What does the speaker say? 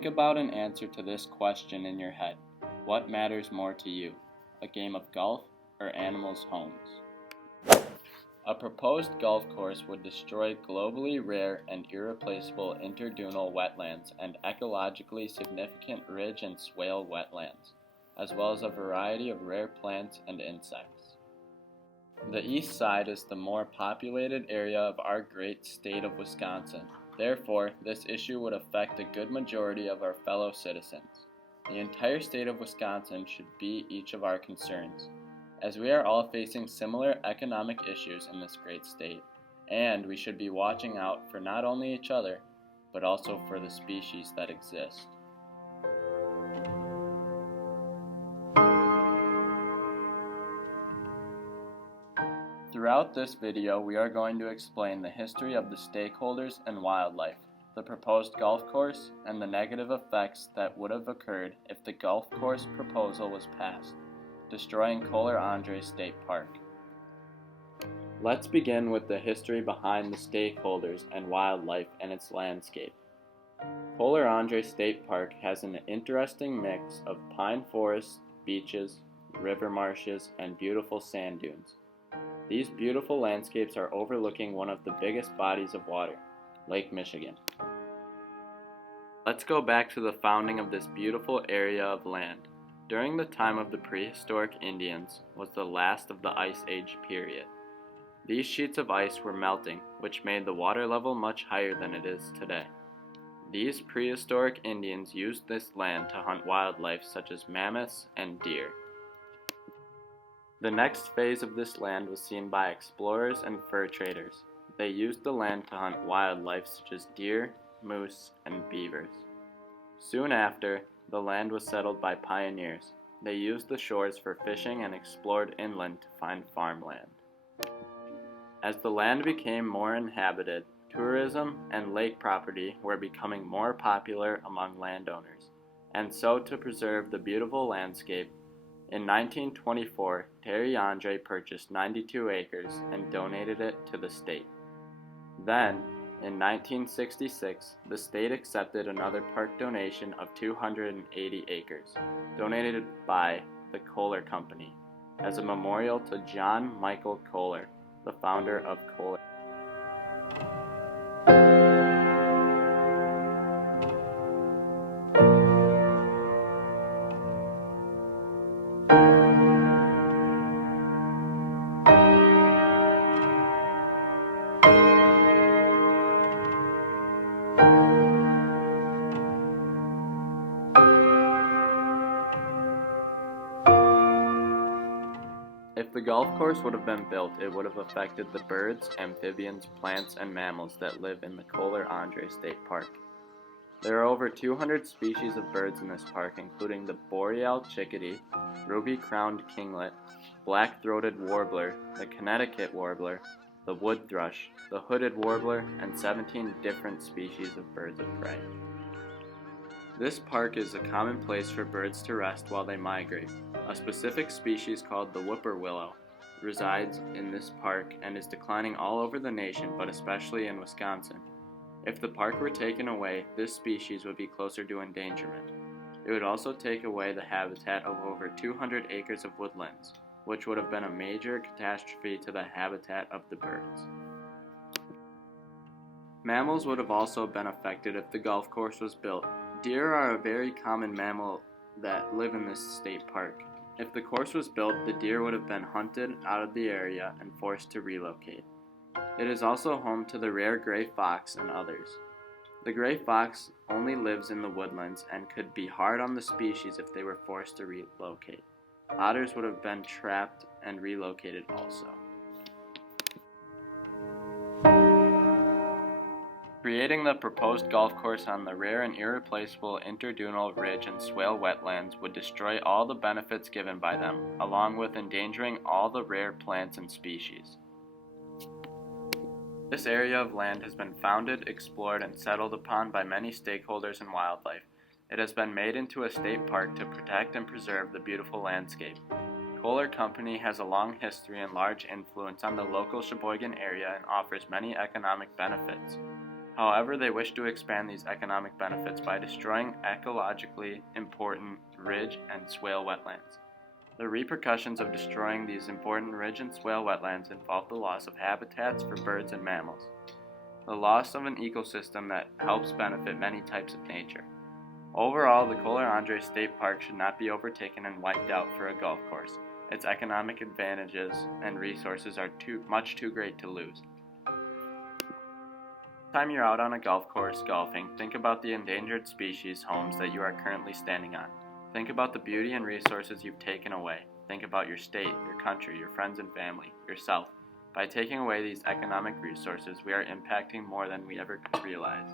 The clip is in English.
Think about an answer to this question in your head. What matters more to you, a game of golf or animals' homes? A proposed golf course would destroy globally rare and irreplaceable interdunal wetlands and ecologically significant ridge and swale wetlands, as well as a variety of rare plants and insects. The east side is the more populated area of our great state of Wisconsin. Therefore, this issue would affect a good majority of our fellow citizens. The entire state of Wisconsin should be each of our concerns, as we are all facing similar economic issues in this great state, and we should be watching out for not only each other, but also for the species that exist. Throughout this video, we are going to explain the history of the stakeholders and wildlife, the proposed golf course, and the negative effects that would have occurred if the golf course proposal was passed, destroying Kohler-Andre State Park. Let's begin with the history behind the stakeholders and wildlife and its landscape. Kohler-Andre State Park has an interesting mix of pine forests, beaches, river marshes, and beautiful sand dunes. These beautiful landscapes are overlooking one of the biggest bodies of water, Lake Michigan. Let's go back to the founding of this beautiful area of land. During the time of the prehistoric Indians was the last of the Ice Age period. These sheets of ice were melting, which made the water level much higher than it is today. These prehistoric Indians used this land to hunt wildlife such as mammoths and deer. The next phase of this land was seen by explorers and fur traders. They used the land to hunt wildlife such as deer, moose, and beavers. Soon after, the land was settled by pioneers. They used the shores for fishing and explored inland to find farmland. As the land became more inhabited, tourism and lake property were becoming more popular among landowners, and so to preserve the beautiful landscape, in 1924, Terry Andre purchased 92 acres and donated it to the state. Then, in 1966, the state accepted another park donation of 280 acres, donated by the Kohler Company, as a memorial to John Michael Kohler, the founder of Kohler. If the golf course would have been built, it would have affected the birds, amphibians, plants, and mammals that live in the Kohler-Andre State Park. There are over 200 species of birds in this park, including the boreal chickadee, ruby-crowned kinglet, black-throated warbler, the Connecticut warbler, the wood thrush, the hooded warbler, and 17 different species of birds of prey. This park is a common place for birds to rest while they migrate. A specific species called the whippoorwillow resides in this park and is declining all over the nation, but especially in Wisconsin. If the park were taken away, this species would be closer to endangerment. It would also take away the habitat of over 200 acres of woodlands, which would have been a major catastrophe to the habitat of the birds. Mammals would have also been affected if the golf course was built. Deer are a very common mammal that live in this state park. If the course was built, the deer would have been hunted out of the area and forced to relocate. It is also home to the rare gray fox and others. The gray fox only lives in the woodlands and could be hard on the species if they were forced to relocate. Otters would have been trapped and relocated also. Creating the proposed golf course on the rare and irreplaceable interdunal ridge and swale wetlands would destroy all the benefits given by them, along with endangering all the rare plants and species. This area of land has been founded, explored, and settled upon by many stakeholders in wildlife. It has been made into a state park to protect and preserve the beautiful landscape. Kohler Company has a long history and large influence on the local Sheboygan area and offers many economic benefits. However, they wish to expand these economic benefits by destroying ecologically important ridge and swale wetlands. The repercussions of destroying these important ridge and swale wetlands involve the loss of habitats for birds and mammals, the loss of an ecosystem that helps benefit many types of nature. Overall, the Kohler-Andre State Park should not be overtaken and wiped out for a golf course. Its economic advantages and resources are much too great to lose. Next time you're out on a golf course golfing, think about the endangered species homes that you are currently standing on. Think about the beauty and resources you've taken away. Think about your state, your country, your friends and family, yourself. By taking away these economic resources, we are impacting more than we ever could realize.